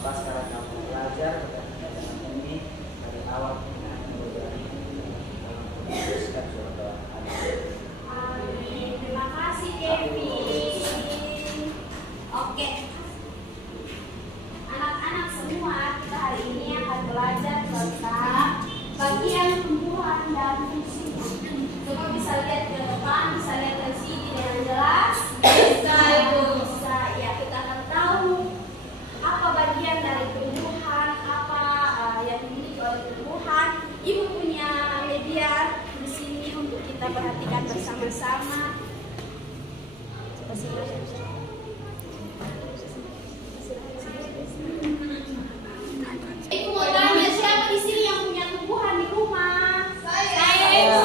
Bapak sekarang kamu belajar dengan ini dari awal hingga dari teruskan surat doa. Amin. Terima kasih Kevin. Oke. Anak-anak semua, kita hari ini akan belajar tentang bagian tumbuhan dan fungsinya. Coba bisa lihat ke depan, bisa lihat dari sini dengan jelas. Bisa, Ibu. Bisa. Ya, kita akan tahu apa bagian dari tumbuhan, apa yang dimiliki oleh tumbuhan. Ibu punya media di sini untuk kita perhatikan bersama-sama. Ibu mau tanya siapa di sini yang punya tumbuhan di rumah? Saya.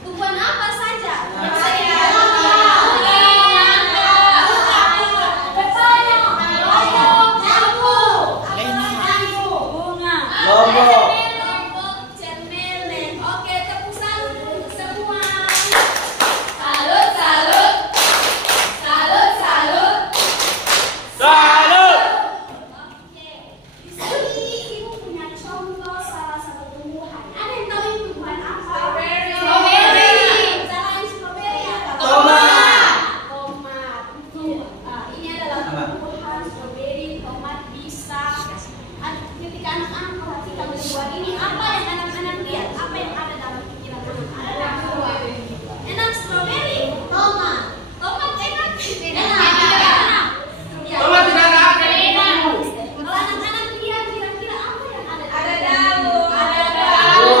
Tumbuhan apa saja? Yang saya. Lombok, cemmeleng. Oke, tepuk salut untuk semua. Salut, salut. Salut, salut. Salut. Oke. Di sini ibu punya contoh salah satu tumbuhan. Ada yang tahu itu tumbuhan apa? Strawberry. Jangan strawberry apa? Tomat. Tomat. Ini adalah tumbuhan strawberry, tomat, pisang. Ketika anak-anak perhatikan tumbuhan ini, apa yang anak-anak lihat? Apa yang ada dalam pikiran anak-anak? Enak strawberry, tomat. Tomat enak? Enak. Tomat tidak enak. Kalau anak-anak lihat kira-kira apa yang ada? Ada daun. Ada daun.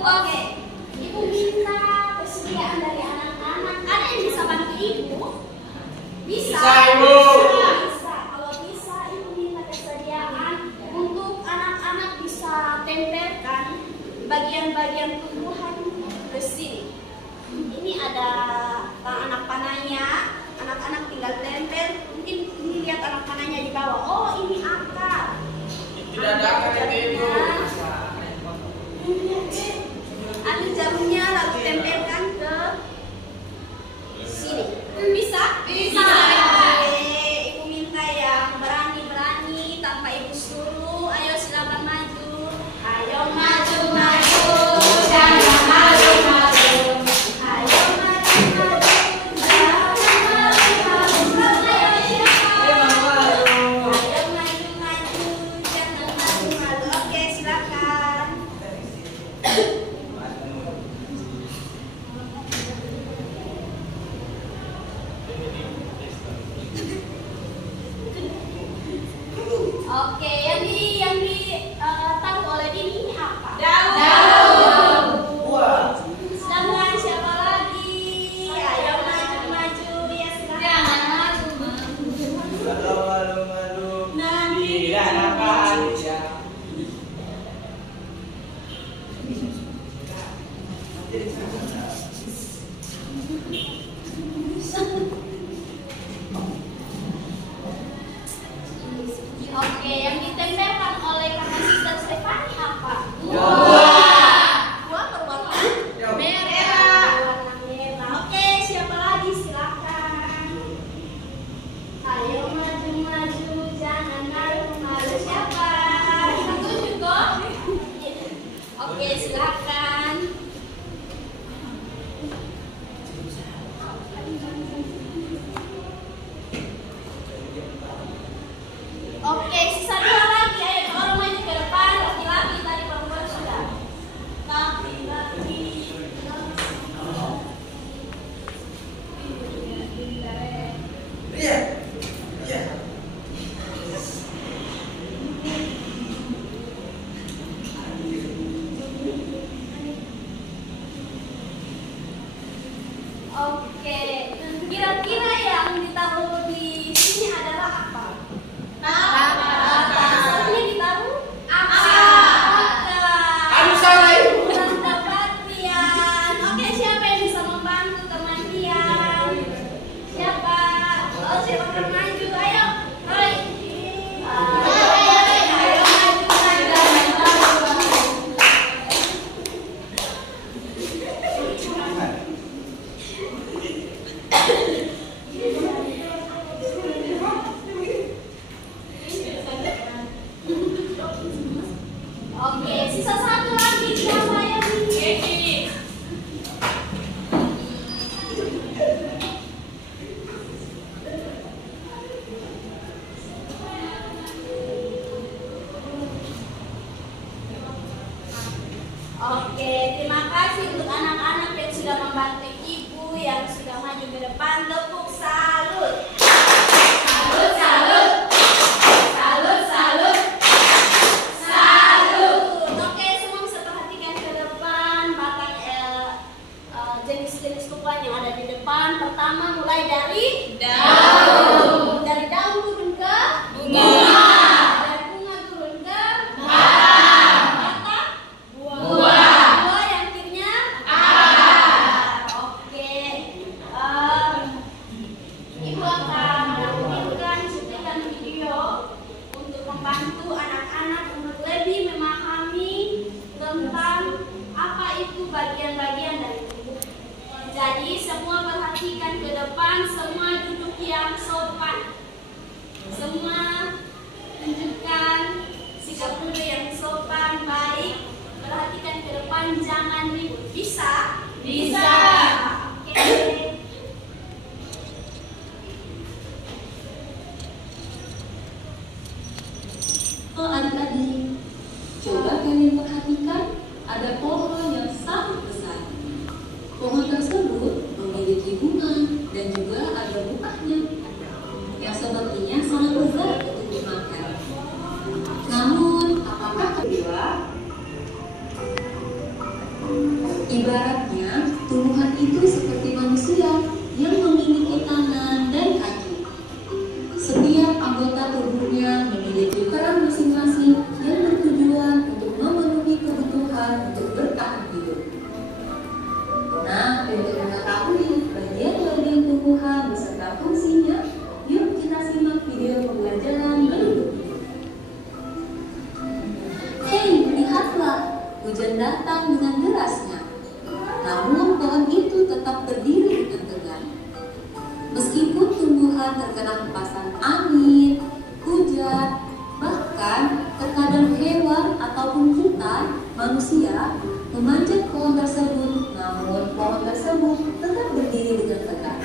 Oke, ibu minta persediaan dari anak-anak. Ada yang bisa bantu ibu? Bisa. Bisa, Ibu. Bisa. Kalau bisa, ibu minta persediaan untuk anak-anak bisa tempelkan bagian-bagian tumbuhan ke sini. Ini ada anak panahnya. Anak-anak tinggal tempel. Mungkin ini lihat anak panahnya di bawah. Oh, ini akar. Tidak ada akar itu, Ibu. Ambil jarumnya lalu tempelkan ke sini. Bisa? Bisa. Oke, ibu minta yang berani-berani tanpa ibu suruh. Ayo silakan maju. Ayo maju, maju. Jangan malu-malu. Ayo maju, maju. Jangan malu-malu. Ayo silakan. Ayo maju, maju. Jangan malu-malu. Oke, silakan. Oke, yang tahu oleh ini apa? Daun. Sedangkan siapa lagi? Ayo maju-maju ya silakan. Jangan maju. Malu-malu. Nanti Tidak dapat. Oke, yang ditempelkan oleh kakak Sister Stefani apa? Buah. membantu ibu yang sudah maju ke depan. Tepuk salut. Salut, salut. Salut, salut. Salut. Oke, semua bisa perhatikan ke depan batang jenis-jenis tumbuhan yang ada di depan. Pertama mulai dari Daun. Dari daun turun ke Bunga. Dari bunga turun ke Batang. batang. Buah. Buah yang akhirnya Oke. Ibu akan menampilkan cuplikan video untuk membantu anak-anak untuk lebih memahami tentang apa itu bagian-bagian dari tubuh. Jadi semua perhatikan ke depan, semua duduk yang sopan. Semua tunjukkan sikap duduk yang sopan, baik. Perhatikan ke depan, jangan ribut. Bisa? Bisa. Oke. Adik-adik, coba kalian perhatikan ada pohon yang sangat besar. Pohon tersebut memiliki bunga dan juga ada buahnya yang sepertinya sangat besar untuk dimakan. Namun, apakah kedua? Ibaratnya, tumbuhan itu seperti manusia yang memiliki tangan dan kaki. Setiap anggota tubuhnya memiliki peran masing-masing yang bertujuan untuk memenuhi kebutuhan untuk bertahan hidup. Nah, untuk mengetahui bagian-bagian tumbuhan beserta fungsinya, yuk kita simak video pembelajaran berikut ini. Hei, lihatlah, hujan datang dengan derasnya. Namun pohon itu tetap berdiri dengan tegak. Meskipun tumbuhan terkena hempasan angin, hujan, bahkan terkadang hewan ataupun kita, manusia, memanjat pohon tersebut, namun pohon tersebut tetap berdiri dengan tegak.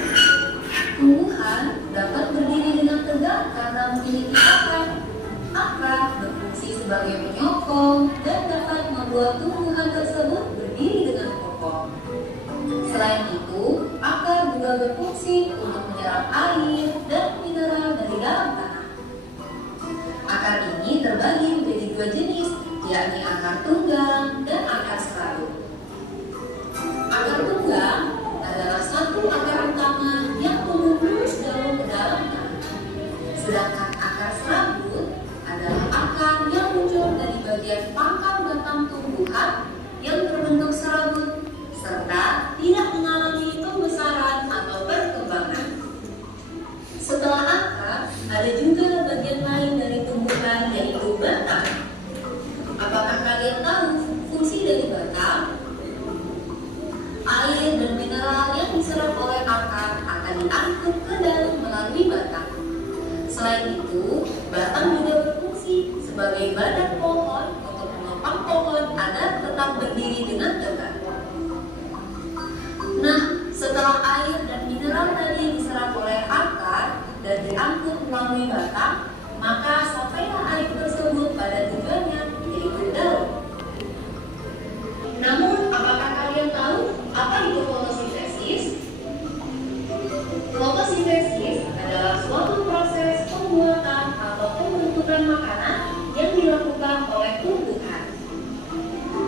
Tumbuhan dapat berdiri dengan tegak karena memiliki akar. Akar berfungsi sebagai penyokong dan dapat membuat tumbuhan tersebut berdiri dengan kokoh. Selain itu, akar juga berfungsi untuk menyerap air dan mineral dari dalam tanah. Akar ini terbagi menjadi dua jenis, yakni akar tunggang dan akar serabut. Akar tunggang adalah satu akar utama yang membungkus daun ke dalam tanah. Sedangkan akar serabut adalah akar yang muncul dari bagian pangkal batang tumbuhan yang berbentuk serabut serta tidak mengalami pembesaran atau perkembangan. Setelah akar, ada juga bagian lain dari tumbuhan yaitu batang. Apakah kalian tahu fungsi dari batang? Air dan mineral yang diserap oleh akar akan diangkut ke daun melalui batang. Selain itu, batang juga berfungsi sebagai badan pohon untuk menopang pohon agar tetap berdiri dengan tegak. Nah, setelah air dan mineral tadi diserap oleh akar dan diangkut melalui batang, maka sampailah air tersebut pada tujuannya, yaitu daun. Namun, apakah kalian tahu apa itu fotosintesis? Fotosintesis adalah suatu proses pembuatan atau pembentukan makanan yang dilakukan oleh tumbuhan,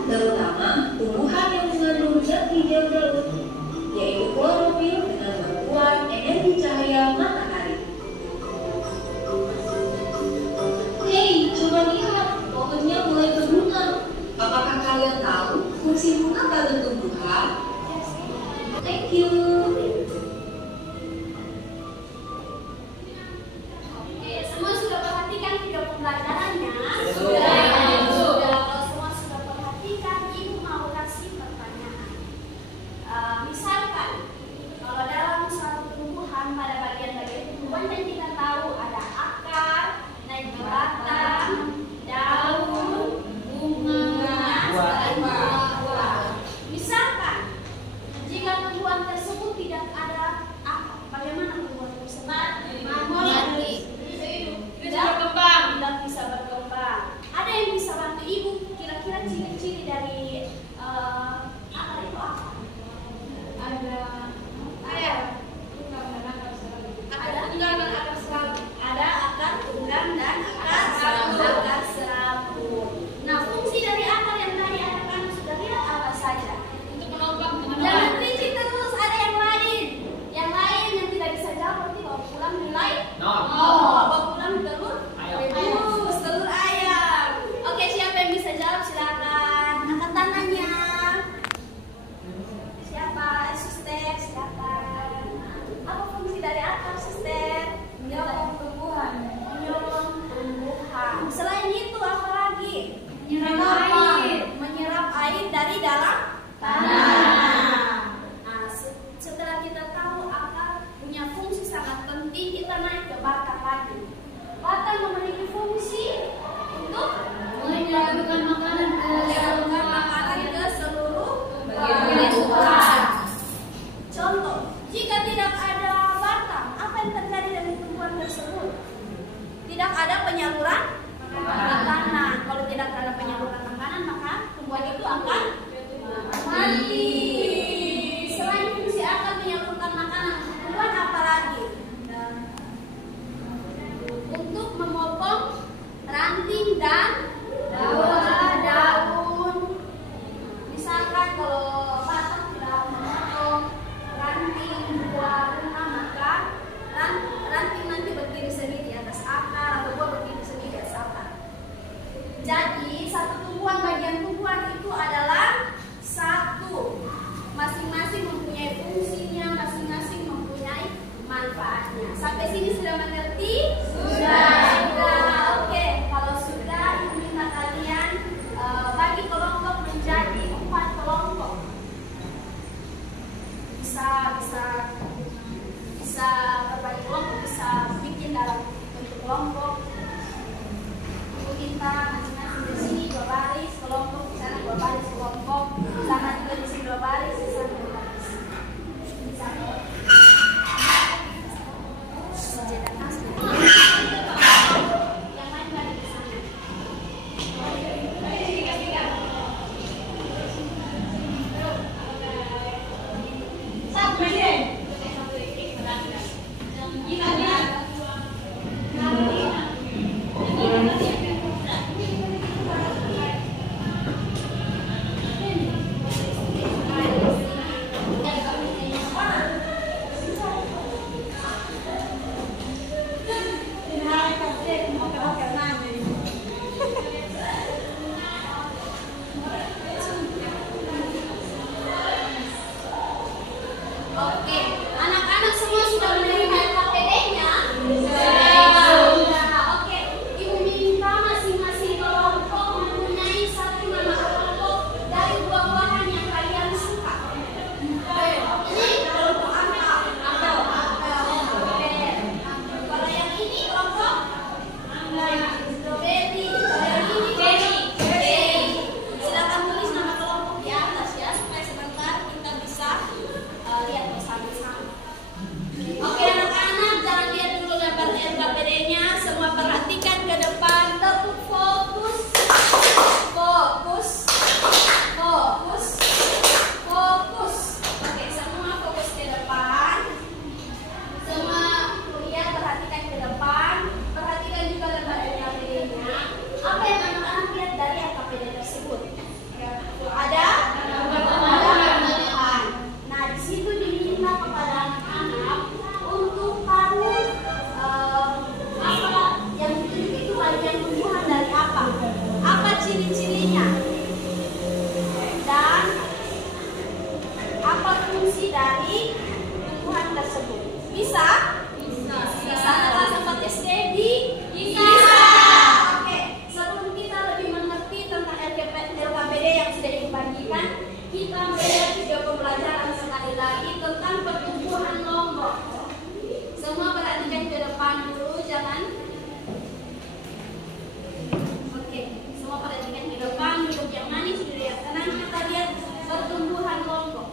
terutama tumbuhan yang mengandung zat hijau daun, yaitu klorofil dengan bantuan energi cahaya matahari. Hei, coba lihat, pohonnya mulai berbunga. Apakah kalian tahu fungsi bunga pada tumbuhan? Thank you. Oke, semua sudah perhatikan video pembelajarannya? Sudah. Kalau semua sudah perhatikan, Ibu mau kasih pertanyaan. Misalkan, kalau dalam suatu tumbuhan pada bagian-bagian tumbuhan yang kita tahu ada akar, naik ke batang, daun, bunga, setelah itu buah. Misalkan, jika tumbuhan tersebut Jadi satu tumbuhan, bagian tumbuhan itu adalah satu. Masing-masing mempunyai fungsinya, masing-masing mempunyai manfaatnya. Sampai sini sudah mengerti? Sudah. Oke, kalau sudah, ibu minta kalian bagi kelompok menjadi 4 kelompok. Bisa berbagi kelompok, bisa bikin dalam bentuk kelompok. Ibu minta masing-masing di sini 2 baris kelompok, di sana 2 baris kelompok, sama juga di sini 2 baris, di sana 2 baris. Bisa. Yang lain ada di sana. Oke, anak-anak semua sudah menerima LKPD-nya? Sudah. Oke, ibu minta masing-masing kelompok mempunyai satu nama kelompok dari buah-buahan yang kalian suka. Ini kelompok apel. Kalau yang ini kelompok strawberry. Kalau yang ini berry. Silakan tulis nama kelompok di atas ya, supaya sebentar kita bisa lihat bersama-sama. Oke anak-anak, jangan lihat dulu lebar LKPD-nya. Semua perhatikan ke depan. Tepuk fokus. Fokus. Fokus. Fokus. Oke, semua fokus ke depan. Semua lihat, perhatikan ke depan. Perhatikan juga lebar LKPD-nya. Apa yang anak-anak lihat dari LKPD tersebut? Ada pertumbuhan. Nah, di situ diminta kepada anak-anak untuk tahu apa yang ditunjuk itu bagian tumbuhan dari apa? Apa ciri-cirinya? Dan apa fungsi dari tumbuhan tersebut? Bisa? Bisa anak-anak pakai steady? Bisa. Oke, sebelum kita lebih mengerti tentang LKPD yang sudah dibagikan, kita melihat video pembelajaran sekali lagi tentang pertumbuhan lombok. Semua perhatikan ke depan dulu, jangan. Oke, semua perhatikan ke depan, duduk yang manis dulu ya. Tenang, kita lihat pertumbuhan lombok.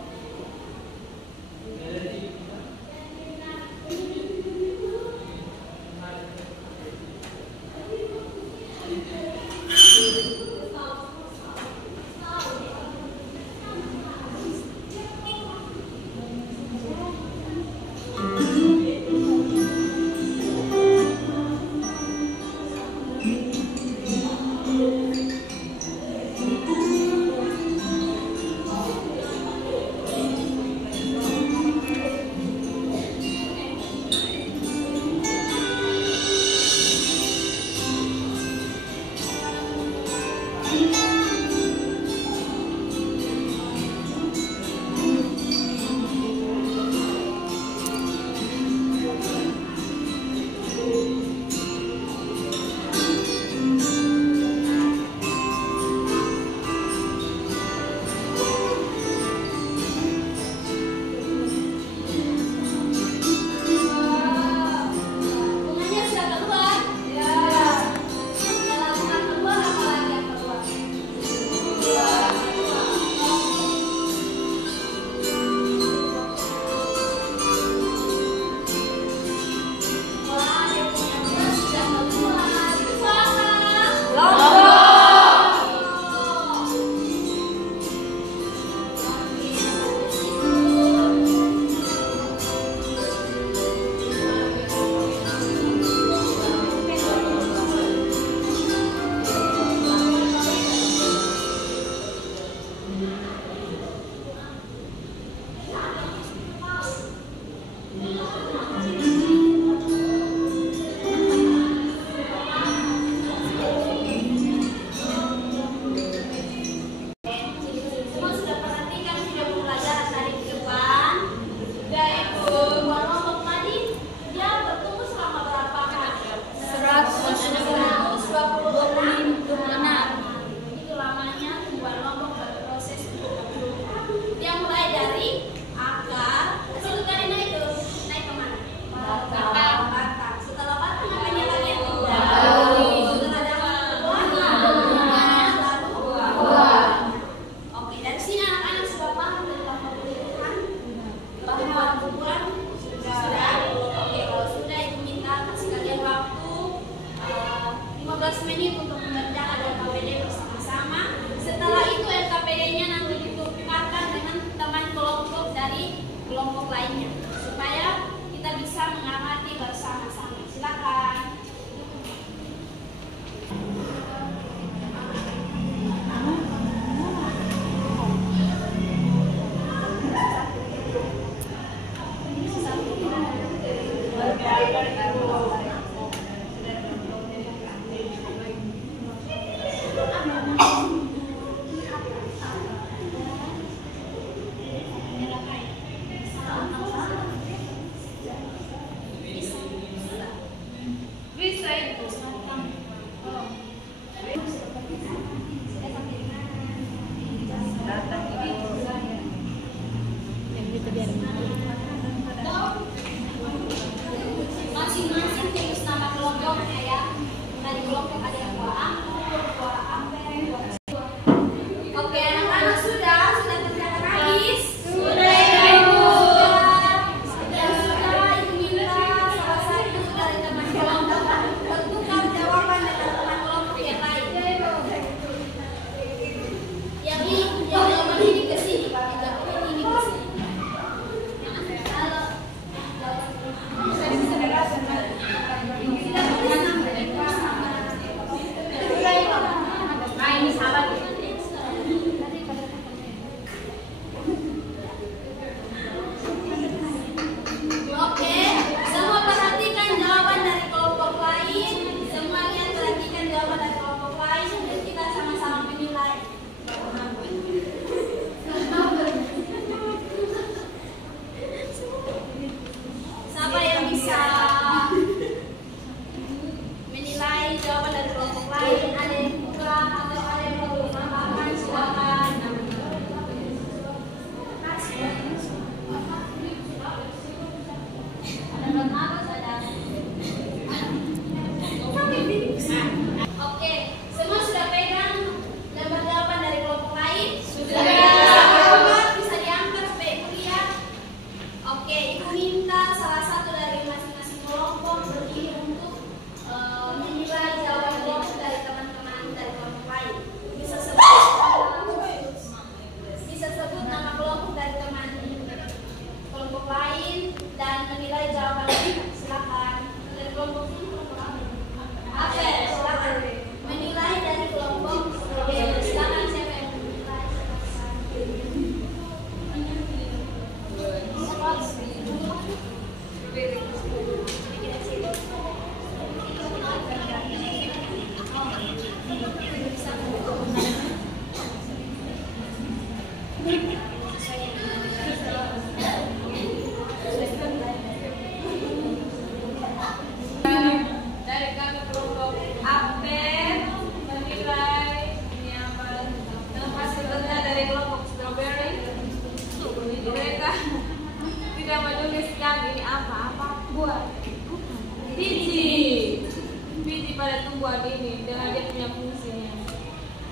pada tumbuhan ini dengan dia punya fungsinya.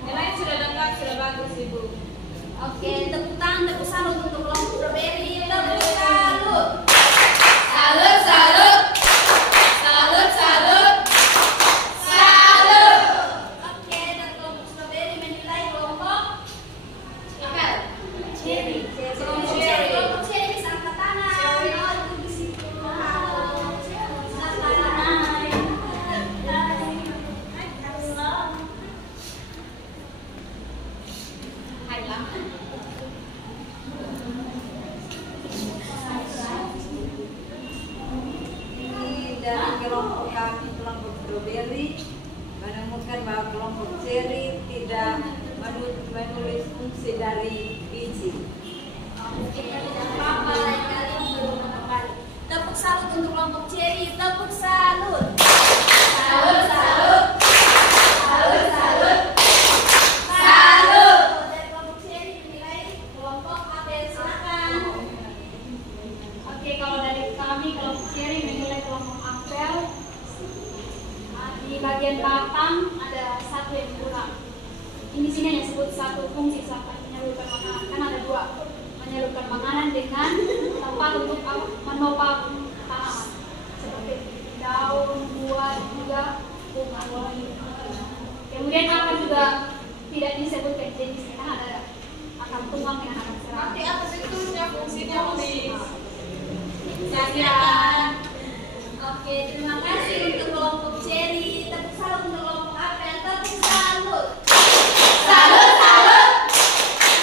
Yang lain sudah lengkap, sudah bagus Ibu. Oke, tepuk tangan, tepuk salut untuk kelompok strawberry. Tepuk salut. Salut, salut. Salut, salut. Salut. Oke, dan kelompok strawberry menilai kelompok apel. Cherry. Kelompok cherry. Kelompok cherry bisa angkat tangan. Oh, itu di situ. Dari kelompok kami, kelompok strawberry, menemukan bahwa kelompok cherry tidak menulis fungsi dari biji. Tidak apa-apa, lain kali belum menemukan. Tepuk salut untuk kelompok cherry. Tepuk salut. Salut, salut. Salut, salut. Salut. Dari kelompok cherry menilai kelompok apel. Silakan. Oke, kalau dari kami kelompok cherry menilai kelompok apel. Di bagian batang ada satu yang kurang. Ini sini hanya sebut satu fungsi sampai menyalurkan makanan. Kan ada dua, menyalurkan makanan dengan tempat untuk menopang tanaman seperti daun, buah, juga bunga. Kemudian akar juga tidak disebutkan jenisnya, karena ada akar tumbang dengan akar serang. Nanti apa sebetulnya fungsinya Miss? Silakan. Oke, terima kasih untuk kelompok cherry. Tepuk salut untuk kelompok apel. Tepuk salut. Salut, salut.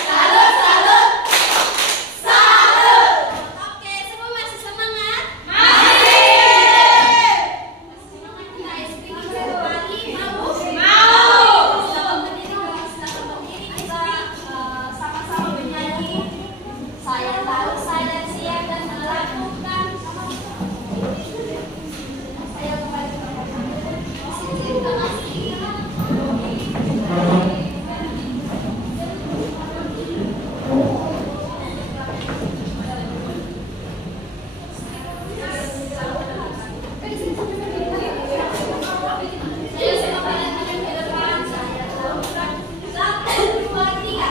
Salut, salut. Salut. Oke, semua masih semangat? Masih. Masih semangat kita es krim satu kali? Mau? Mau. Silakan berdiri, kita sama-sama menyanyi. Saya tahu saya siap dan melakukan. Saya kembali kepada terima kasih. Saya kembali ke depan. Saya lakukan 1, 2, 3.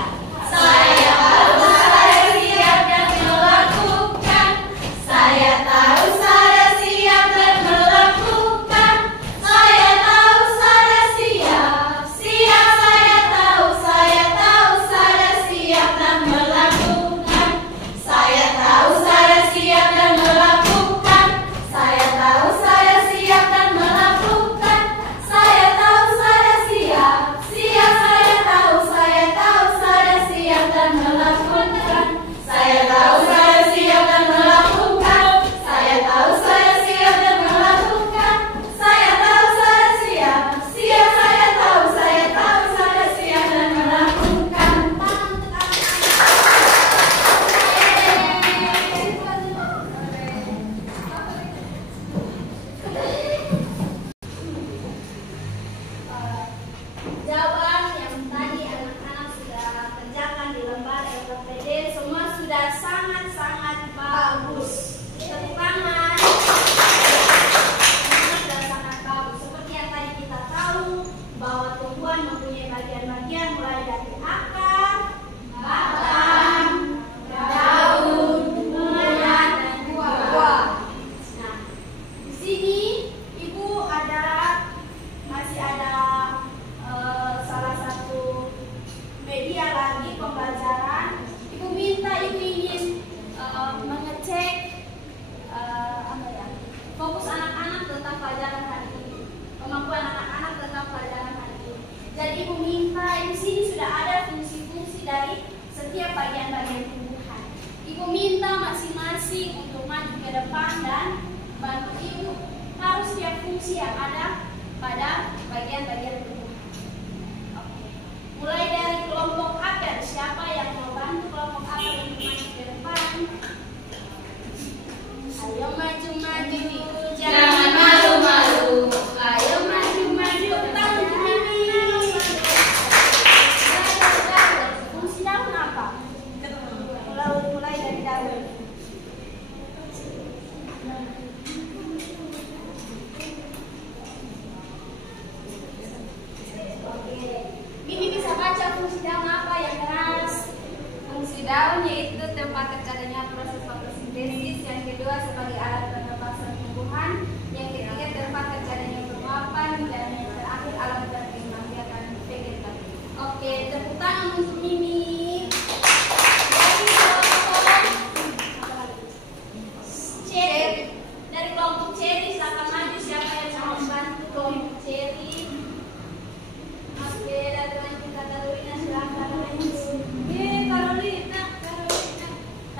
Saya tahu saya siap dan melakukan. Saya tahu saya siap dan melakukan. Saya tahu saya siap. Siap saya tahu saya siap dan melakukan. Saya tahu saya siap dan melakukan. Saya tahu saya siap dan melakukan. Saya tahu saya siap. Siap saya tahu saya siap dan melakukan. Saya tahu saya siap dan melakukan. Saya tahu saya siap dan melakukan. Saya tahu saya siap. Siap saya tahu saya siap dan melakukan. Jawaban yang tadi anak-anak sudah kerjakan di lembar LKPD semua sudah sangat-sangat bagus. Tepuk tangan. Semua sudah sangat bagus. Seperti yang tadi kita tahu bahwa tumbuhan mempunyai bagian-bagian mulai dari akar, batang, daun, bunga, dan buah. Nah, di sini Ibu masih ada salah satu media lagi pembelajaran. Ibu minta Ibu ingin mengecek fokus anak-anak tentang pelajaran hari ini, kemampuan anak-anak tentang pelajaran hari ini. Jadi Ibu minta di sini sudah ada fungsi-fungsi dari setiap bagian-bagian tumbuhan. Ibu minta masing-masing untuk maju ke depan dan bantu Ibu taruh setiap fungsi yang ada pada bagian-bagian tumbuhan. Mulai dari kelompok apel, siapa yang mau bantu kelompok apel untuk maju ke depan? Ayo maju-maju, Jangan malu-malu. Ayo maju-maju, tangan kiri. Fungsi daun apa? Mulai dari daun. fungsi daun apa yang keras? Fungsi daun yaitu tempat terjadinya proses fotosintesis, yang kedua sebagai alat pernapasan tumbuhan, yang ketiga tempat terjadinya penguapan, dan yang terakhir alat perkembangan vegetatif. Oke, tepuk tangan untuk Mimi. Cherry. Dari kelompok Cherry, silakan maju. Siapa yang mau membantu kelompok Cherry? Oke, dari teman kita Carolina, silakan.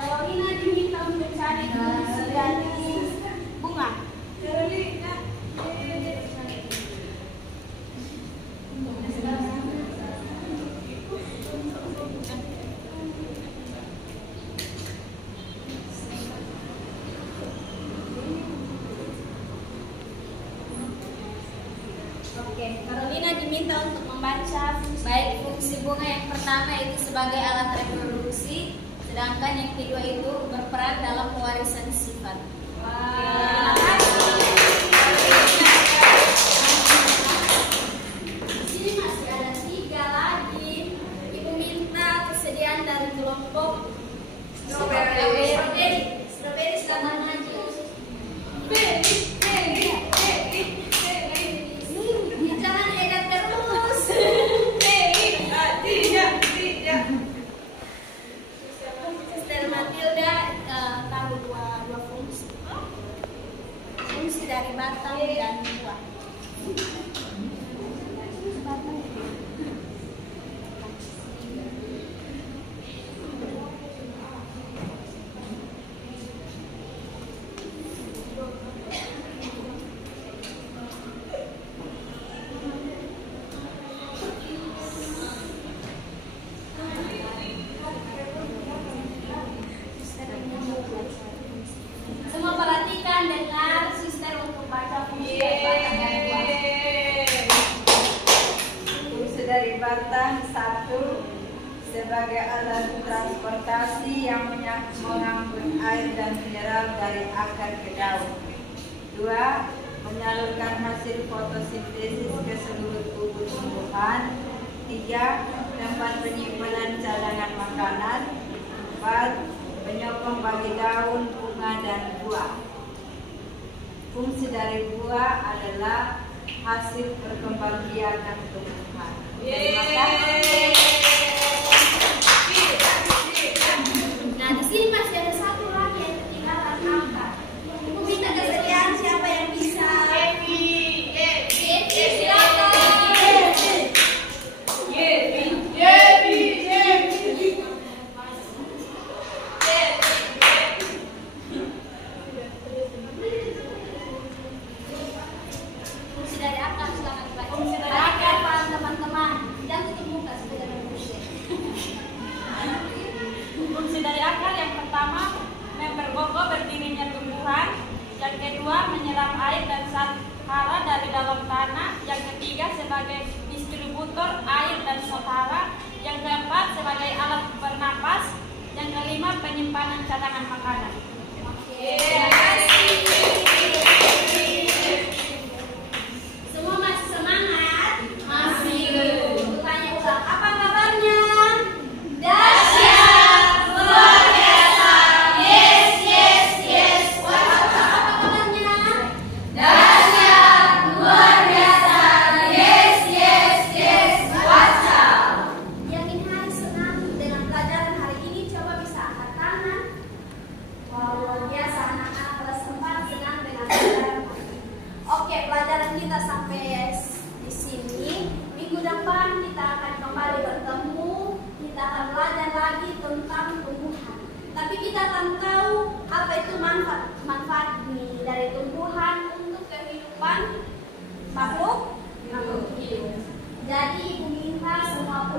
Carolina diminta untuk mencari fungsi dari bunga. Oke, Carolina diminta untuk membaca baik fungsi bunga yang pertama itu sebagai alat reproduksi, sedangkan yang kedua itu berperan dalam pewarisan sifat. Terima kasih. Di sini masih ada 3 lagi. Ibu minta kesediaan dari kelompok strawberry. Strawberry silakan maju. Jangan edat terus. Sister Matilda tahu dua fungsi. Fungsi dari batang dan buah. Semua perhatikan, dengar sister untuk baca fungsi dari batang dan buah. Fungsi dari batang 1 sebagai alat transportasi yang mengangkut air dan mineral dari akar ke daun. 2. Menyalurkan hasil fotosintesis ke seluruh tubuh tumbuhan. 3. Tempat penyimpanan cadangan makanan. 4. Penyokong bagi daun, bunga, dan buah. Fungsi dari buah adalah hasil perkembangbiakan tumbuhan. Terima kasih. Nah, di sini masih ada satu lagi yang ketinggalan angka. Ibu minta kesediaan siapa yang bisa? Yevi, silakan. Fungsi dari akar silakan dibaca. Fungsi dari Akar, paham teman-teman. Jangan tutup muka sudah ada fungsi. Fungsi dari akar yang pertama memperkokoh berdirinya tumbuhan, yang kedua menyeram air dan sahara dari dalam tanah, yang ketiga sebagai distributor air dan sahara, yang keempat sebagai alat bernapas, yang kelima penyimpanan cadangan makanan. Terima kasih. Semua masih semangat? Masih. Tanya ulang, apa kabarnya? Dahsyat, luar biasa. Yes, yes, yes. Apa kabarnya? Dahsyat, luar biasa. Yes, yes, yes. Wow. Yang ini hari senang dengan pelajaran hari ini, coba bisa angkat tangan. Wow, luar biasa, anak-anak kelas 4 senang dengan pelajaran hari ini. Oke, pelajaran kita sampai di sini. Minggu depan kita akan kembali bertemu. Kita akan belajar lagi tentang tumbuhan. Tapi kita akan tahu apa itu manfaat dari tumbuhan untuk kehidupan makhluk hidup. Jadi ibu minta semua